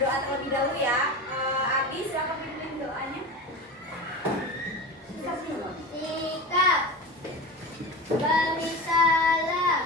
berdoa terlebih dahulu ya. Abi, silakan pimpin doanya. Sikap bersalam.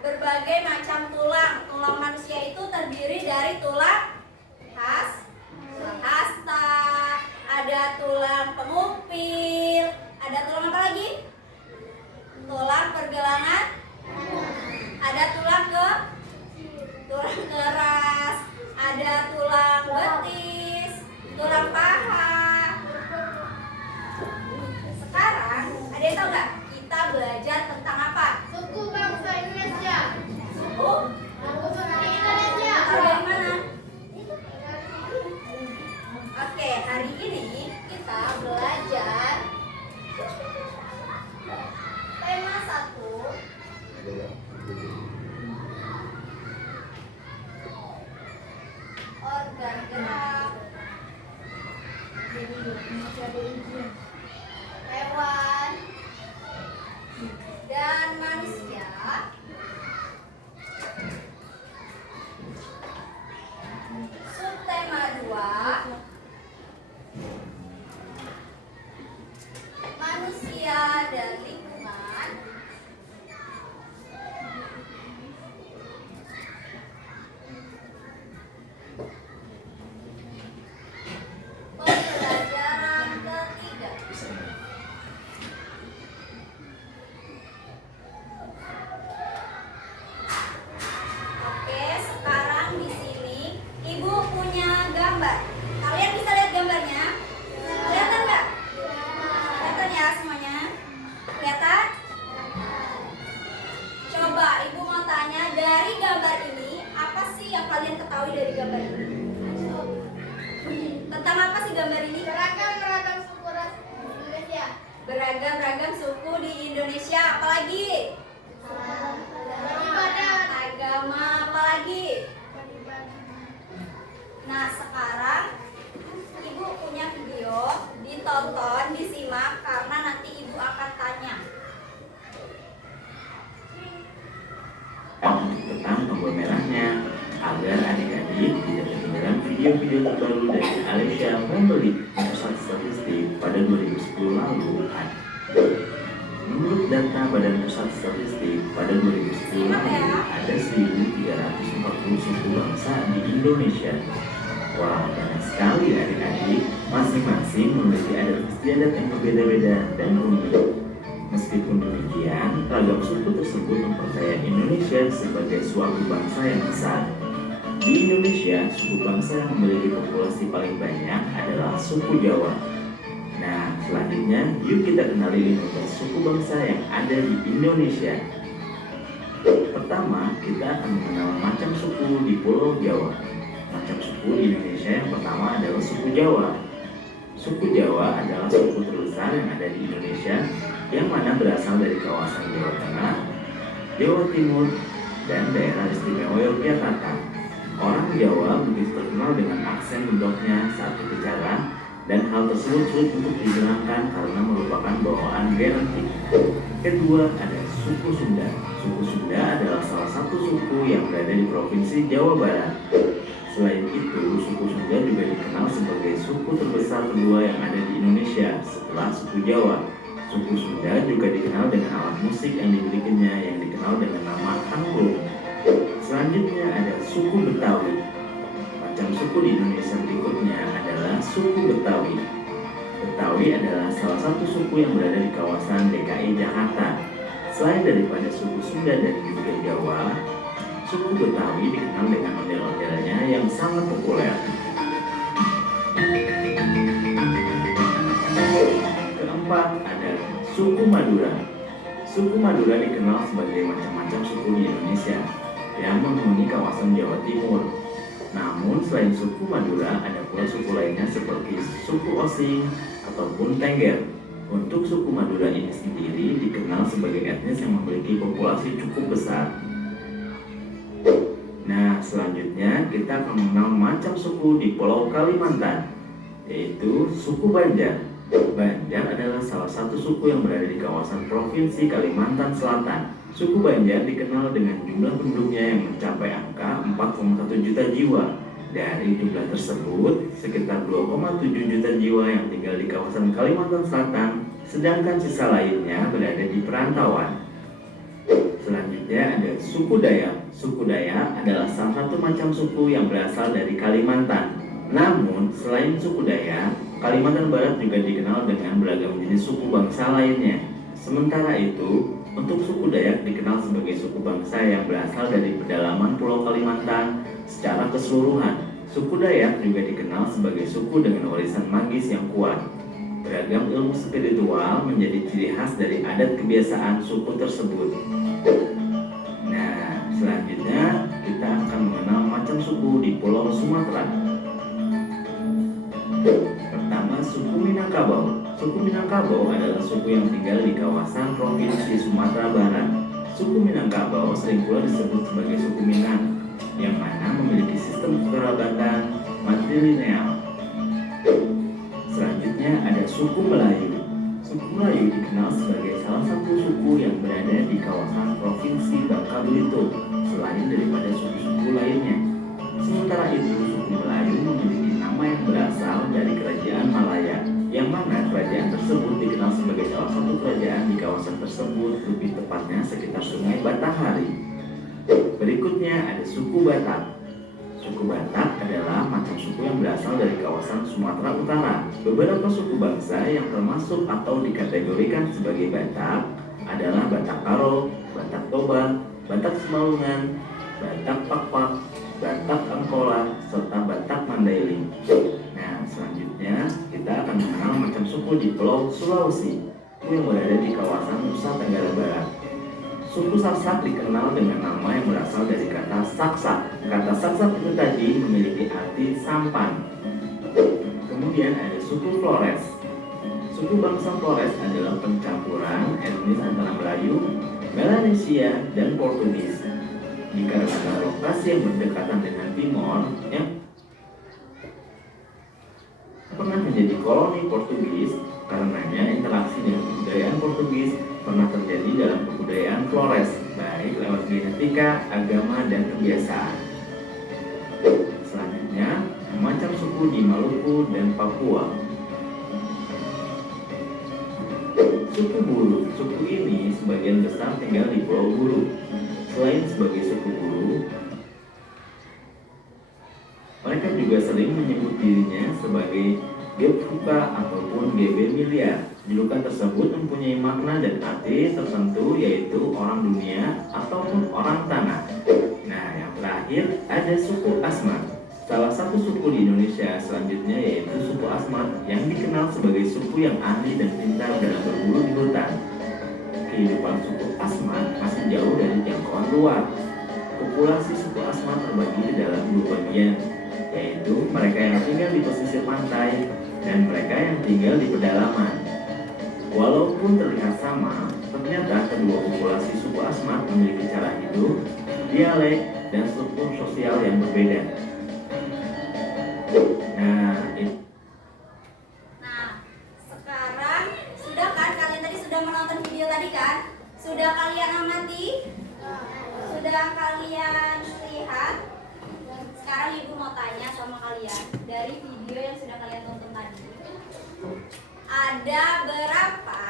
Berbagai macam tulang. Tulang manusia itu terdiri dari tulang hasta, ada tulang pengupil, ada tulang apa lagi? Tulang pergelangan, ada tulang keras, ada tulang betis, tulang paha. Sekarang ada yang tahu nggak? Kita belajar tentang apa? Suku bangsa Indonesia. Suku? Indonesia. Tahu dari mana? Oke, hari ini kita belajar Beragam-ragam suku di Indonesia, apalagi? Agama, apalagi? Nah, sekarang Ibu punya video, ditonton, disimak karena nanti Ibu akan tanya. Tekan tombol merahnya agar adik-adik tidak ketinggalan video-video terbaru dari Alicia Family Pusat Statistik pada 2010 lalu. Menurut data Badan Pusat Statistik pada 2010 lalu ada 1.340 suku bangsa di Indonesia. Wah, banyak sekali adik-adik, masing-masing memiliki adat istiadat yang berbeda-beda dan unik. Meskipun demikian, ragam suku tersebut mempercayai Indonesia sebagai suatu bangsa yang besar. Di Indonesia, suku bangsa yang memiliki populasi paling banyak adalah suku Jawa. Nah, selanjutnya, yuk kita kenali 15 suku bangsa yang ada di Indonesia. Pertama, kita akan mengenal macam suku di Pulau Jawa. Macam suku di Indonesia yang pertama adalah suku Jawa. Suku Jawa adalah suku terbesar yang ada di Indonesia, yang mana berasal dari kawasan Jawa Tengah, Jawa Timur, dan daerah istimewa Yogyakarta. Orang Jawa begitu terkenal dengan aksen mendoknya saat berbicara, dan hal tersebut sulit untuk dihilangkan karena merupakan bawaan genetik. Kedua, ada suku Sunda. Suku Sunda adalah salah satu suku yang berada di Provinsi Jawa Barat. Selain itu, suku Sunda juga dikenal sebagai suku terbesar kedua yang ada di Indonesia setelah suku Jawa. Suku Sunda juga dikenal dengan alat musik yang dimilikinya yang dikenal dengan nama angklung. Selanjutnya ada suku Betawi. Macam suku di Indonesia berikutnya adalah suku Betawi. Betawi adalah salah satu suku yang berada di kawasan DKI Jakarta. Selain daripada suku Sunda dan juga Jawa, suku Betawi dikenal dengan ondel-ondelnya yang sangat populer. Keempat, ada suku Madura. Suku Madura dikenal sebagai macam-macam suku di Indonesia yang menghuni kawasan Jawa Timur. Namun selain suku Madura, ada pula suku lainnya seperti suku Osing ataupun Tengger. Untuk suku Madura ini sendiri dikenal sebagai etnis yang memiliki populasi cukup besar. Nah, selanjutnya kita akan mengenal macam suku di Pulau Kalimantan, yaitu suku Banjar. Banjar adalah salah satu suku yang berada di kawasan Provinsi Kalimantan Selatan. Suku Banjar dikenal dengan jumlah penduduknya yang mencapai angka 4,1 juta jiwa. Dari jumlah tersebut, sekitar 2,7 juta jiwa yang tinggal di kawasan Kalimantan Selatan, sedangkan sisa lainnya berada di perantauan. Selanjutnya ada suku Dayak. Suku Dayak adalah salah satu macam suku yang berasal dari Kalimantan. Namun, selain suku Dayak, Kalimantan Barat juga dikenal dengan beragam jenis suku bangsa lainnya. Sementara itu, untuk suku Dayak dikenal sebagai suku bangsa yang berasal dari pedalaman Pulau Kalimantan secara keseluruhan. Suku Dayak juga dikenal sebagai suku dengan warisan magis yang kuat. Beragam ilmu spiritual menjadi ciri khas dari adat kebiasaan suku tersebut. Nah, selanjutnya kita akan mengenal macam suku di Pulau Sumatera. Pertama, suku Minangkabau. Suku Minangkabau adalah suku yang tinggal di kawasan Provinsi Sumatera Barat. Suku Minangkabau sering pula disebut sebagai suku Minang, yang mana memiliki sistem kekerabatan matrilineal. Selanjutnya ada suku Melayu. Suku Melayu dikenal sebagai salah satu suku yang berada di kawasan Provinsi Bangka Belitung, selain daripada suku-suku lainnya. Sementara itu, suku Melayu memiliki nama yang berasal dari Kerajaan Malaya, yang mana kerajaan tersebut dikenal sebagai salah satu kerajaan di kawasan tersebut, lebih tepatnya sekitar Sungai Batanghari. Berikutnya ada suku Batak. Suku Batak adalah macam suku yang berasal dari kawasan Sumatera Utara. Beberapa suku bangsa yang termasuk atau dikategorikan sebagai Batak adalah Batak Karo, Batak Toba, Batak Semalungan, Batak Pakpak, Batak Angkola, serta Batak Mandailing. Nah, selanjutnya kita akan mengenal macam suku di Pulau Sulawesi yang berada di kawasan Nusa Tenggara Barat. Suku Sasak dikenal dengan nama yang berasal dari kata saksak. Kata saksak itu tadi memiliki arti sampan. Kemudian ada suku Flores. Suku bangsa Flores adalah pencampuran etnis antara Melayu, Melanesia, dan Portugis. Dikarenakan lokasi yang berdekatan dengan Timor yang pernah menjadi koloni Portugis, karenanya interaksi dengan kebudayaan Portugis pernah terjadi dalam kebudayaan Flores, baik lewat genetika, agama, dan kebiasaan. Selanjutnya, macam suku di Maluku dan Papua. Suku Buru. Suku ini sebagian besar tinggal di Pulau Buru. Selain sebagai suku Buru, mereka juga sering menyebut dirinya sebagai Gebfuka ataupun Gebemilia. Julukan tersebut mempunyai makna dan arti tertentu, yaitu orang dunia ataupun orang tanah. Nah, yang terakhir ada suku Asmat. Salah satu suku di Indonesia selanjutnya yaitu suku Asmat, yang dikenal sebagai suku yang ahli dan pintar dalam berburu di hutan. Kehidupan suku Asmat masih jauh dari jangkauan luar. Populasi suku Asmat terbagi dalam dua bagian, yaitu mereka yang tinggal di pesisir pantai dan mereka yang tinggal di pedalaman. Walaupun terlihat sama, ternyata kedua populasi suku Asmat memiliki cara hidup, dialek, dan struktur sosial yang berbeda. Nah, sekarang sudah kan kalian tadi sudah menonton video tadi kan? Sudah kalian amati? Sudah kalian lihat? Sekarang ibu mau tanya sama kalian dari video yang sudah kalian tonton tadi. Ada berapa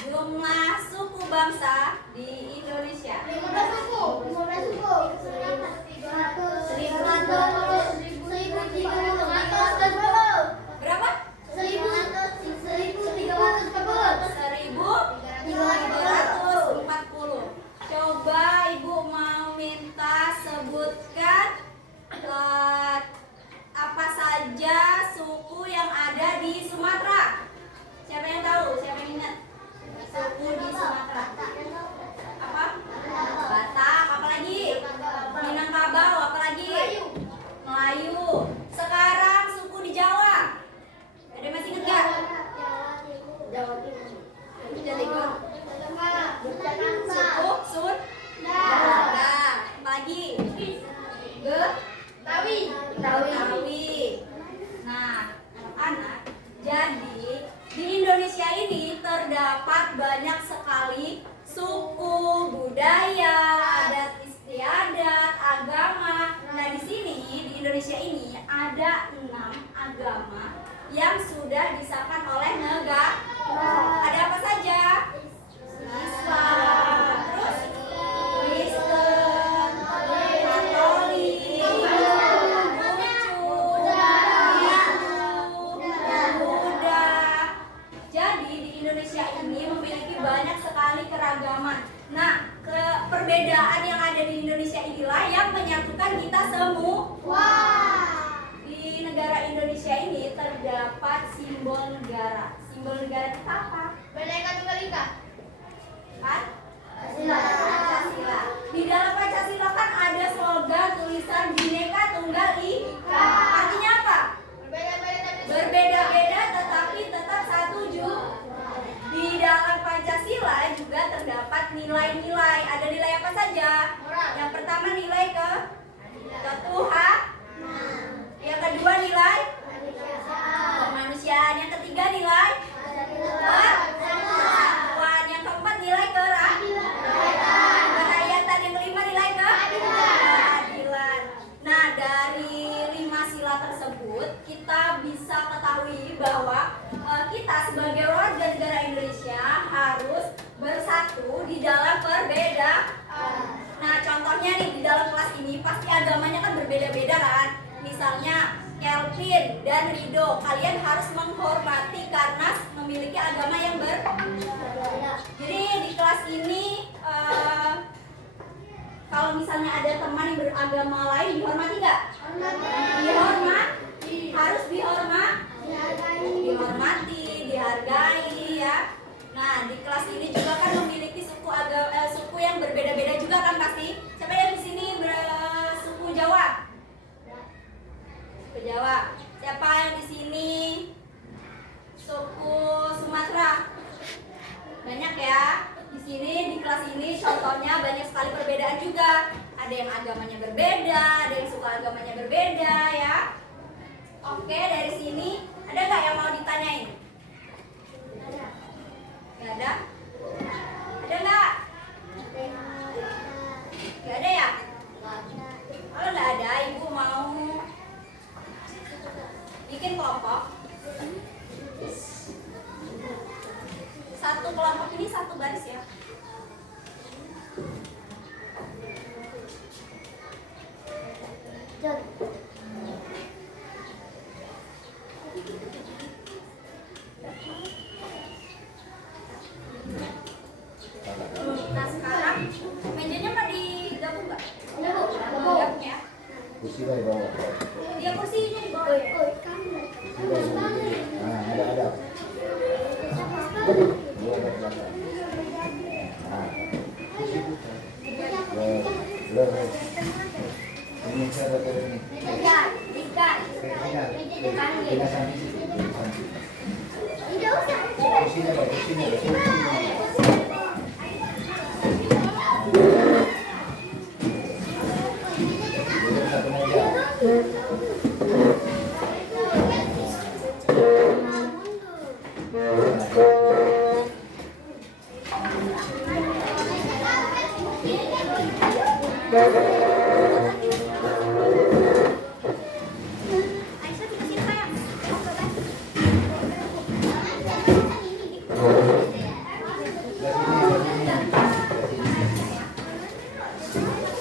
jumlah suku bangsa di Indonesia? 15 suku. 1340. Berapa? 1340. Coba ibu mau minta sebutkan apa saja suku yang ada di Sumatera. Siapa yang tahu? Siapa yang ingat? Suku di Sumatera. Apa? Batak, apa lagi? Minangkabau, apa lagi? Melayu. Sekarang suku di Jawa. Ada masih ingat gak? Jawa Timur. Suku Sunda. Apa lagi? Betawi. Nah, anak-anak, jadi di Indonesia ini terdapat banyak sekali suku, budaya, adat istiadat, agama. Nah, di sini di Indonesia ini ada 6 agama yang sudah disahkan oleh negara. Ada apa saja? Islam, terus Kristen, Katolik, Buddha. Jadi di Indonesia ini memiliki banyak sekali keragaman. Nah, perbedaan yang ada di Indonesia inilah yang menyatukan kita semua. Di negara Indonesia ini terdapat simbol negara. Simbol negara kita apa? Bhinneka Tunggal Ika. Pancasila. Di dalam Pancasila kan ada slogan tulisan Bhinneka Tunggal Ika. Artinya apa? Berbeda-beda tetapi tetap satu juga. Di dalam Pancasila juga terdapat nilai-nilai. Ada nilai apa saja? Yang pertama nilai ketuhanan. Yang kedua nilai kemanusiaan. Yang ketiga nilai persatuan. Yang keempat nilai kerakyatan. Yang kelima nilai keadilan. Nah, dari 5 sila tersebut kita bisa ketahui bahwa kita sebagai warga negara Indonesia harus bersatu di dalam perbedaan. Nah, contohnya nih di dalam kelas ini pasti agamanya kan berbeda-beda kan. Misalnya Kelvin dan Rido, kalian harus menghormati karena memiliki agama yang berbeda. Jadi di kelas ini kalau misalnya ada teman yang beragama lain, dihormati nggak? Dihormati, harus dihormati, dihargai ya. Nah, di kelas ini juga kan memiliki suku yang berbeda-beda juga kan pasti. Siapa yang di sini bersuku Jawa? Suku Jawa. Siapa yang di sini suku Sumatera? Banyak ya. Di sini di kelas ini contohnya banyak sekali perbedaan juga. Ada yang agamanya berbeda, ada yang suka agamanya berbeda ya. Oke, dari sini ada nggak yang mau ditanyain? Nggak ada? Ada nggak? Nggak ada ya? Kalau nggak ada, ibu mau bikin kelompok. Satu kelompok ini satu baris ya. Nah sekarang mejanya mau digabung nggak? Gabung ya. Kursi dari bawah. Dia kursinya di bawah ya. Nah, ada. Dua ada belakang. Nah, kursi putar. Lo. Ini saya ada ini. Ikan. Tinggal sampai situ. Kursinya Pak, kursinya. Duduk satu meja. Aisyah di sini sayang.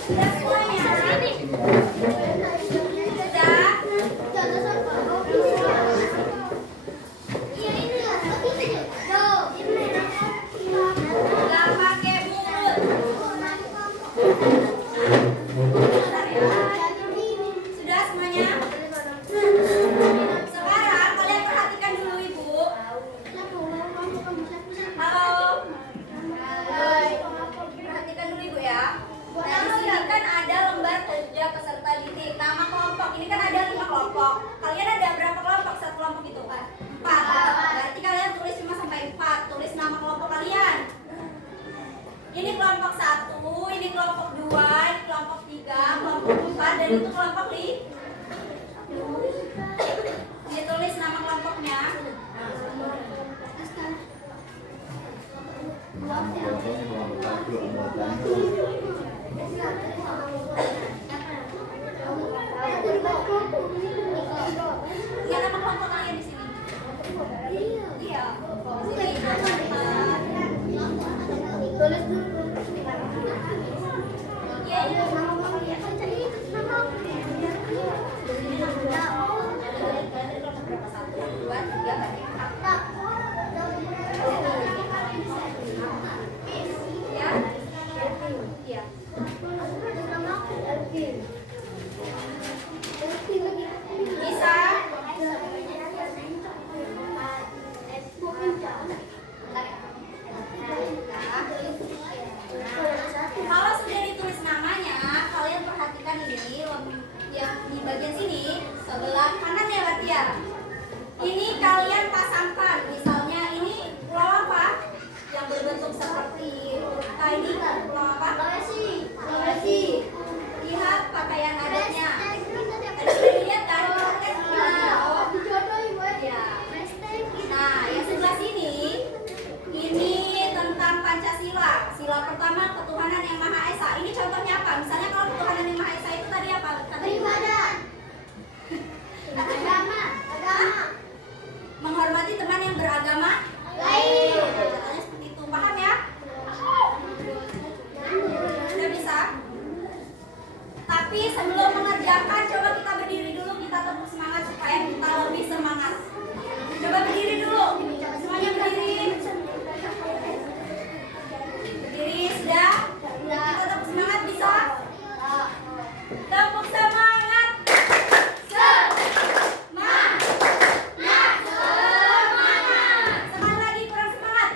Sudah semuanya? Sudah? Nggak pakai mulut. Bentar ya. Sudah semuanya? Sekarang kalian perhatikan dulu ibu. Halo. Perhatikan dulu ibu ya. Nah di sini kan ada lembar kerja peserta didik. Nama kelompok ini kan ada 5 kelompok. Kalian ada berapa kelompok? Satu kelompok itu kan? 4. Berarti kalian tulis 5 sampai 4. Tulis nama kelompok kalian. Ini kelompok 1, ini kelompok 2, ini kelompok 3, kelompok 4, dan itu kelompok 5. Ini tulis nama kelompoknya. Lihat nama kelompok kalian di sini. Iya. Di sini. Tulis dulu. Iya, iya. Satu, dua, tiga, banyak. Ya. Iya. Bisa. Kalau sudah ditulis namanya, kalian perhatikan ini yang di bagian sini sebelah kanan ya berarti ya. Ini kalian pasangkan, misalnya ini pulau apa? Yang berbentuk seperti K ini pulau apa? Sulawesi. Lihat pakaian adatnya. Tadi sudah dilihat kan? Ya. Nah, yang sebelah sini ini tentang Pancasila. Sila pertama ketuhanan yang Maha Esa. Ini contohnya apa? Misalnya kalau ketuhanan yang Maha Esa itu tadi apa? Agama. Menghormati teman yang beragama lain. Katanya seperti itu. Paham ya? Sudah bisa? Tapi sebelum mengerjakan, coba kita berdiri dulu, kita tepuk semangat supaya kita lebih semangat. Coba berdiri dulu. Semuanya berdiri. Berdiri, sudah? Kita tepuk semangat, bisa? Tepuk semangat. Semangat. Sekali lagi kurang semangat.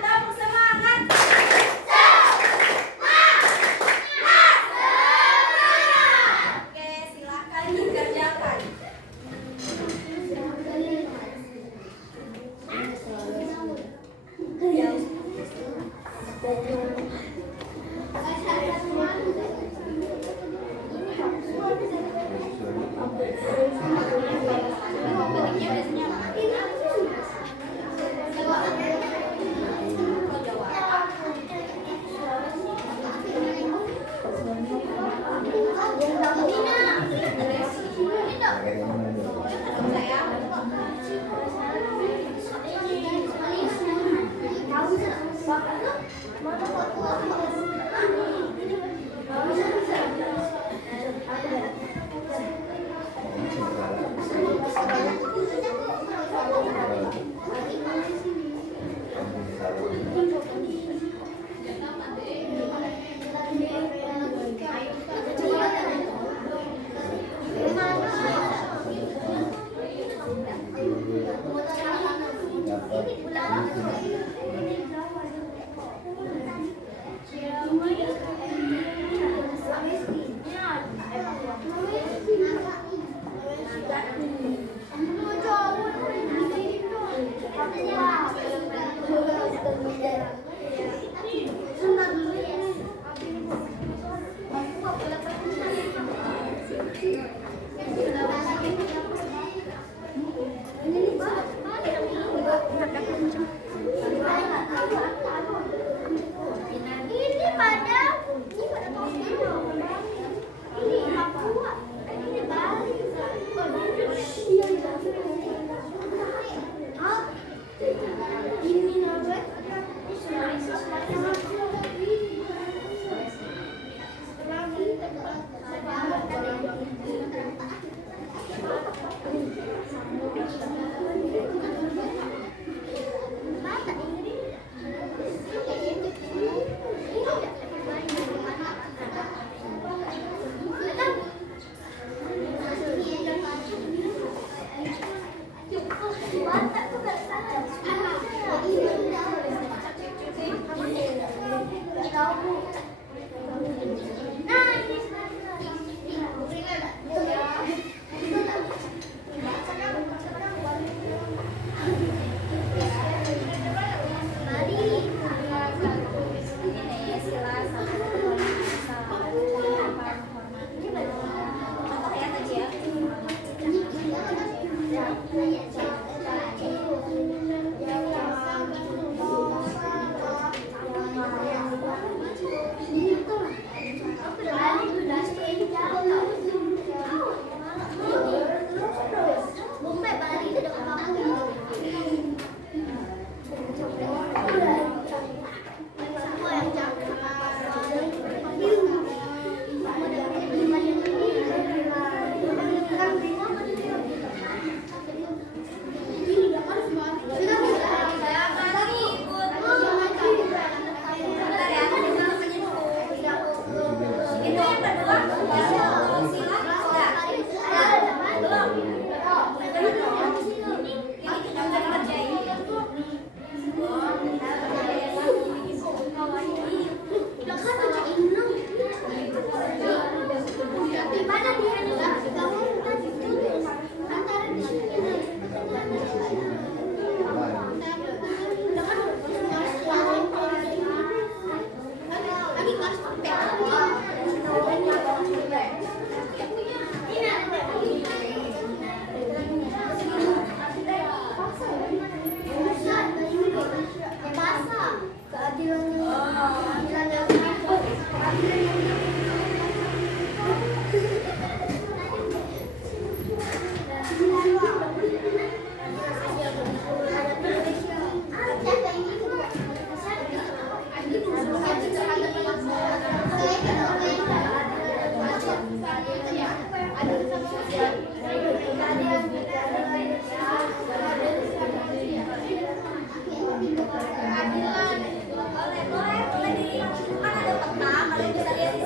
Boleh, boleh dilihat. Kan ada peta, kalian bisa lihat di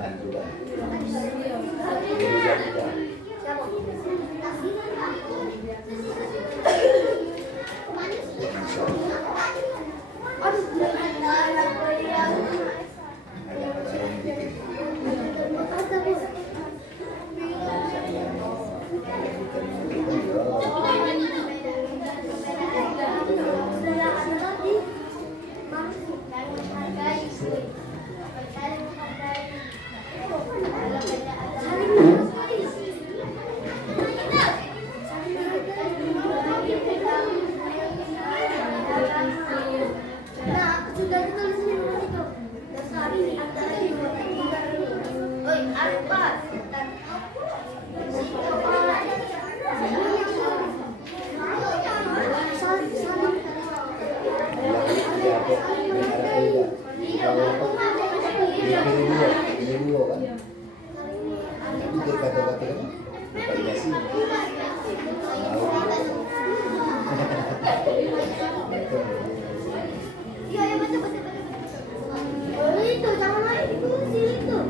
Jangan juga. Bisa juga. Agak serem dikit. Iya, betul. Oh, itu jangan main itu sini tuh.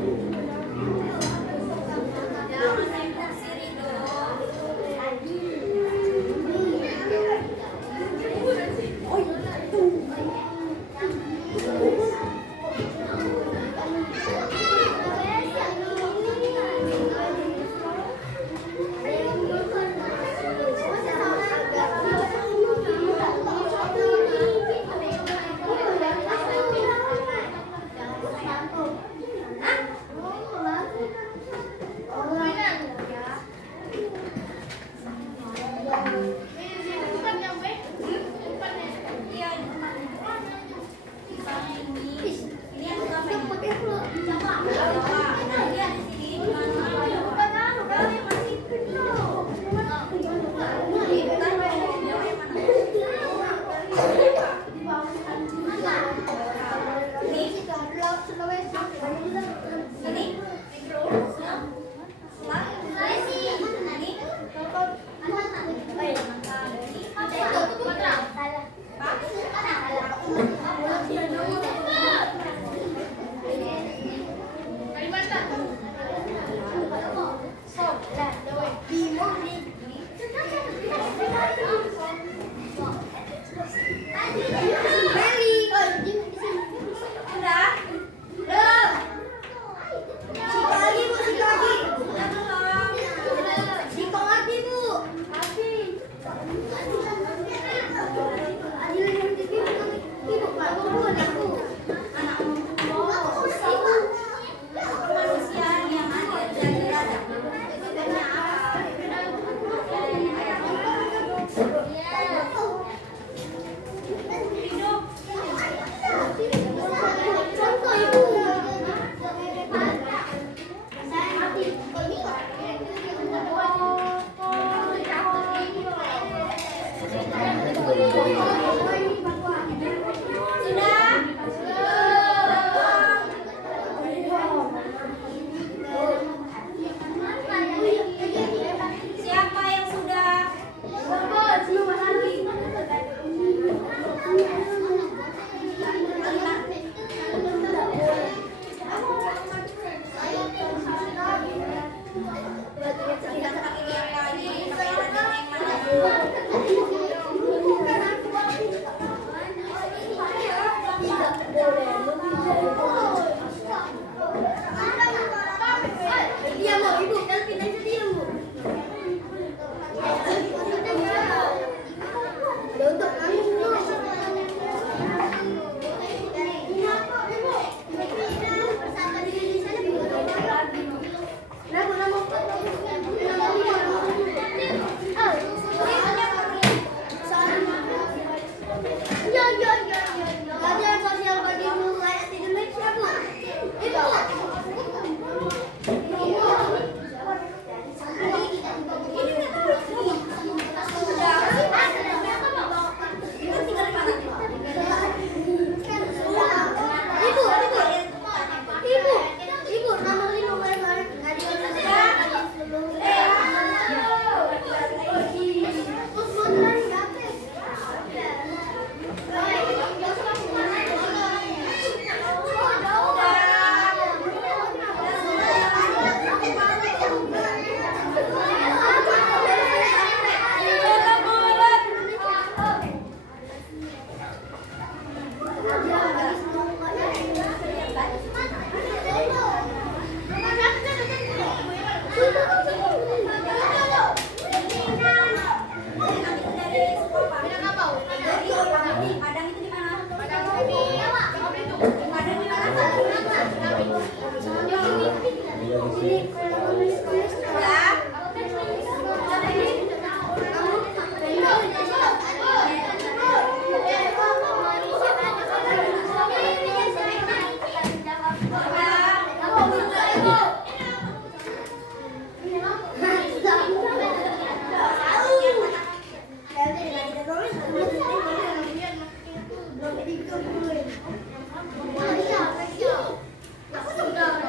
Aku sudah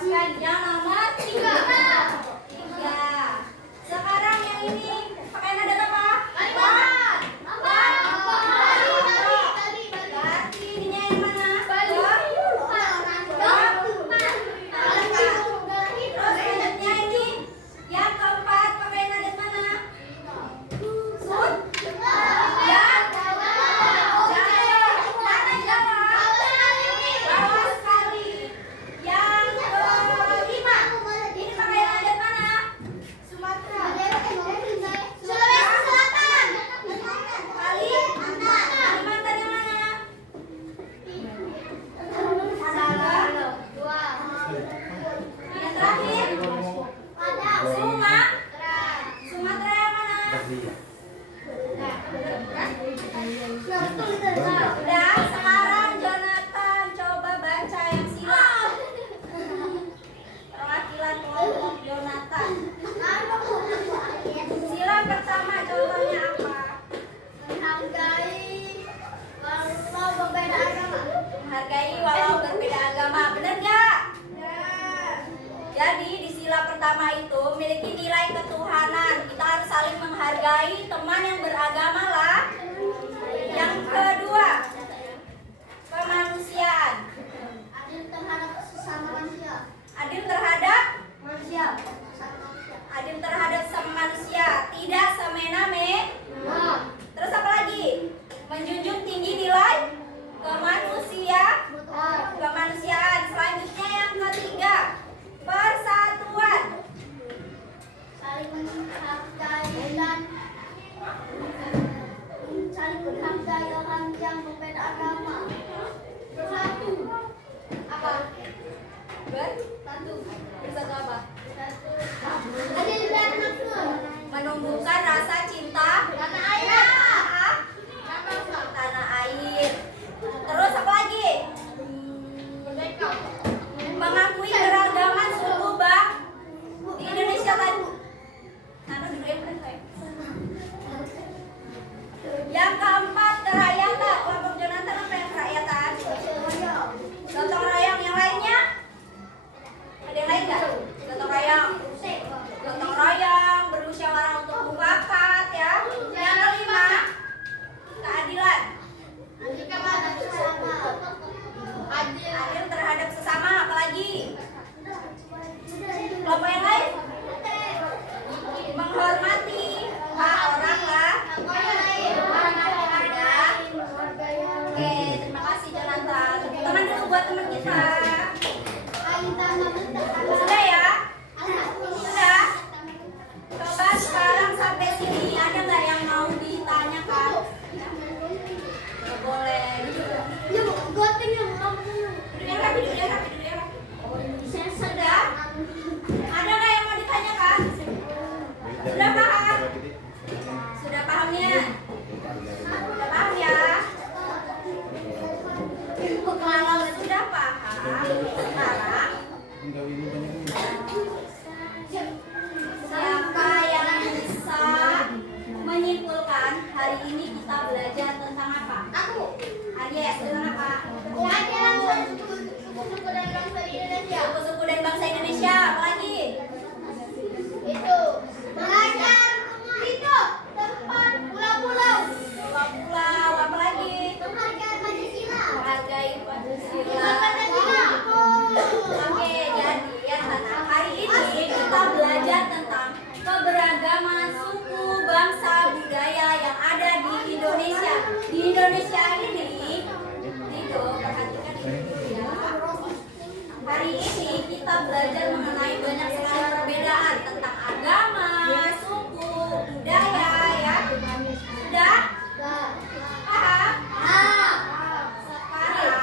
Lepaskan yang nomor 3. Sekarang yang ini pakai nada apa? Kalimat. Berarti ininya yang mana? Terus selanjutnya ini yang keempat pakai nada mana? Sud. Ya. Nada Jawa. Bawah sekali. Yang kelima ini pakai nada mana? Kalimantan yang mana? Yang terakhir Sumatera yang mana? Udah, sekarang Jonathan coba baca yang sila. Perwakilan kelompok Jonathan. Sila pertama contohnya apa? Menghargai walau berbeda agama. Benar nggak? Jadi di sila pertama itu memiliki nilai ketuhanan. Kita harus saling menghargai teman yang beragama lah. Yang kedua, kemanusiaan. Adil terhadap sesama manusia, tidak semena-mena. Terus apa lagi? Menjunjung tinggi nilai kemanusiaan. Selanjutnya yang ketiga, persatuan. Saling menghargai orang yang berbeda agama. Bersatu. Apa? Bersatu apa? Adil dan makmur. Menumbuhkan rasa cinta Tanah air. tanah air. Terus apa lagi? Mengakui keragaman suku bang di Indonesia tadi. Yang keempat, kerakyatan. Kelompok Jonathan apa yang kerakyatan? Gotong royong. Yang lainnya? Ada yang lain nggak? Gotong royong. Gotong royong, bermusyawarah untuk mufakat ya. Yang kelima, keadilan. Adil terhadap sesama. Apalagi? Kelompok yang lain? Menghormati orang lah. Oke, terima kasih Jonathan. Tepuk tangan dulu buat teman kita. Sudah ya? Sudah? Coba sekarang sampai sini ada nggak yang mau ditanyakan? Nggak boleh. Duduk yang rapi. Sudah? Ada nggak yang mau ditanyakan? Sudah paham? Sudah pahamnya? Sudah paham ya? Kalau sudah paham, sekarang siapa yang bisa menyimpulkan hari ini kita belajar tentang apa? Aries, tentang apa? Suku-suku dan bangsa Indonesia. Apa lagi? Pulau-pulau. Apa lagi? Menghargai Pancasila. Oke, jadi ya hari ini kita belajar tentang keberagaman suku, bangsa, budaya yang ada di Indonesia. Di Indonesia ini, itu perhatikan ini ya. Hari ini kita belajar mengenai banyak sekali perbedaan tentang agama, suku, budaya ya. Sudah? Paham? Sekarang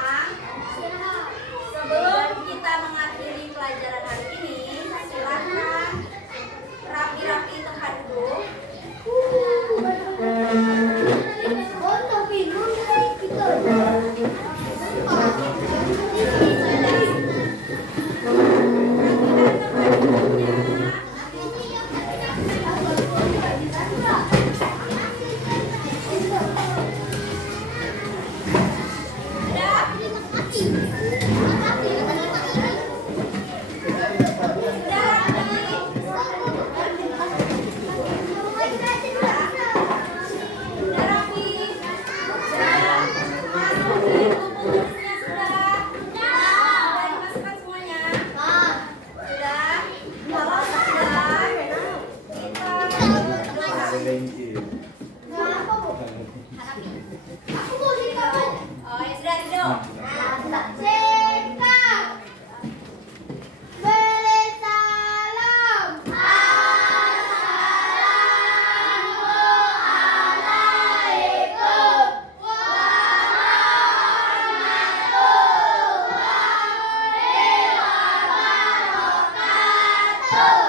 sebelum kita mengakhiri pelajaran hari ini, silakan rapi-rapi tempat duduk. Rapikan tempat duduk. Nah, apa bu? Hanafi. Aku mau cerita bu. Oh, ya sudah Rido. Cekap. Beri salam. Assalamualaikum warahmatullahi wabarakatuh.